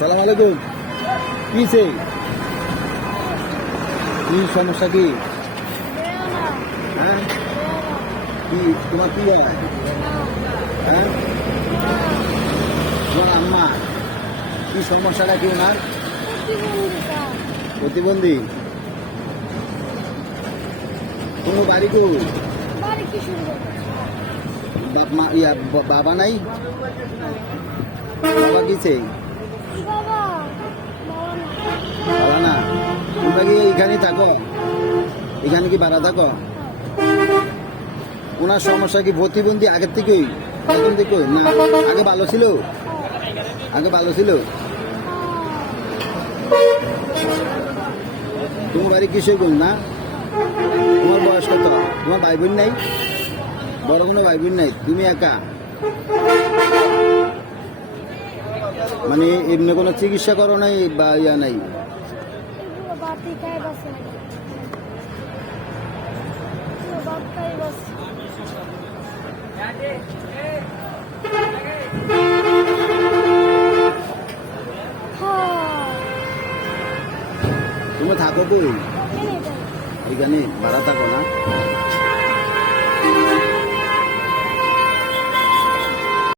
সালাম আলাইকুম। কি সে কি সমস্যা কি? হ্যাঁ কি তোমার কি হয়? হ্যাঁ তোমার আম্মা কি সমস্যাটা কি ওনার? প্রতিবন্ধী। কোনো বাড়ি কো বাবা নাই? বাবা কিছে? বাবা না। তোমরা কি এখানে থাকো? এখানে কি ভাড়া থাকো? ওনার সমস্যা কি প্রতিবন্ধী আগের থেকেই? প্রথম থেকে না আগে ভালো ছিল? আগে ভালো ছিল? তোমার বাড়ি কিসে গুণ না? তোমার বয়স কত? তোমার ভাই বোন নাই? বড় কোনো ভাই বোন নাই? তুমি একা? মানে এমনি কোনো চিকিৎসা করো নাই বা ইয়া নাই? তুমি থাকো তুই এখানে ভাড়া থাকো না?